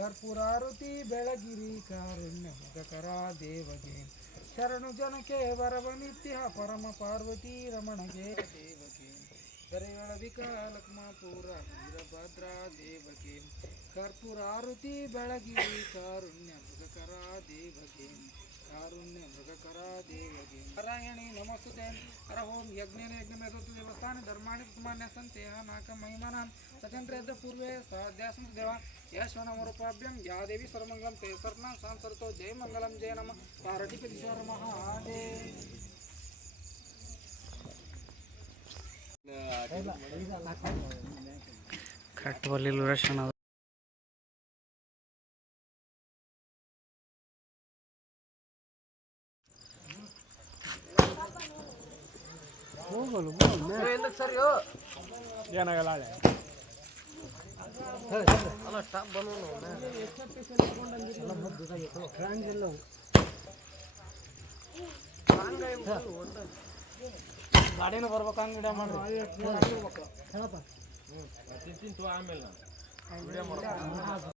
ಕರ್ಪೂರಾರುತಿ ಬೆಳಗಿರಿ ಕಾರುಣ್ಯ ಮುಖಕರ ದೇವಗೆ ಶರಣು ಜನಕ್ಕೆ ವರವನಿತ್ಯ ಪರಮ ಪಾರ್ವತಿ ರಮಣಗೆ ದೇವಗೆ ದರೆಯೊಳವಿಕ ಲಕ್ಷ್ಮಪುರ ವೀರಭದ್ರ ದೇವಗೆ ಕರ್ಪೂರಾರುತಿ ಬೆಳಗಿರಿ ಕಾರುಣ್ಯ ಮೃಗಕರ ದೇವಗೆ ಕಾರುಣ್ಯ ಮೃಗಕರ ದೇವಗೆ ನಾರಾಯಣಿ ನಮಸ್ತುತೆ ಹರ ಓಂ ಯಜ್ಞೇನ ಯಜ್ಞಮೇಧೋತ್ತು ದೇವಸ್ಥಾನ ಧರ್ಮಾಣಿ ಕುಮಾನ್ಯ ಸಂತೇಹ ನಾಕ ಮಹಿಮನ ಸಚಂತ್ರೇದ್ದ ಪೂರ್ವೇ ಸಾಧ್ಯಾಸಂ ದೇವ ಯಶ್ವನಮರುಪಾಭ್ಯಂ ಯಾ ದೇವಿ ಸರ್ವಮಂಗಲಂ ತೇ ಸರ್ನ ಸಾಂಸರ್ತೋ ಜಯ ಮಂಗಲಂ ಜಯ ನಮ ಪಾರ್ವತೀಪತೀಶ್ವರ ಮಹಾದೇವ ಕರೆಕ್ಟ್ ಬರ್ಲಿಲ್ಲ ರಶನ್ ಹೋಗಲು ಸರ್ ಏನಾಗಲ್ಲ ಗಾಡಿನೂ ಬರ್ಬೇಕು ಹಂಗೆ ಮಾಡ್ರಿ ಆಮೇಲೆ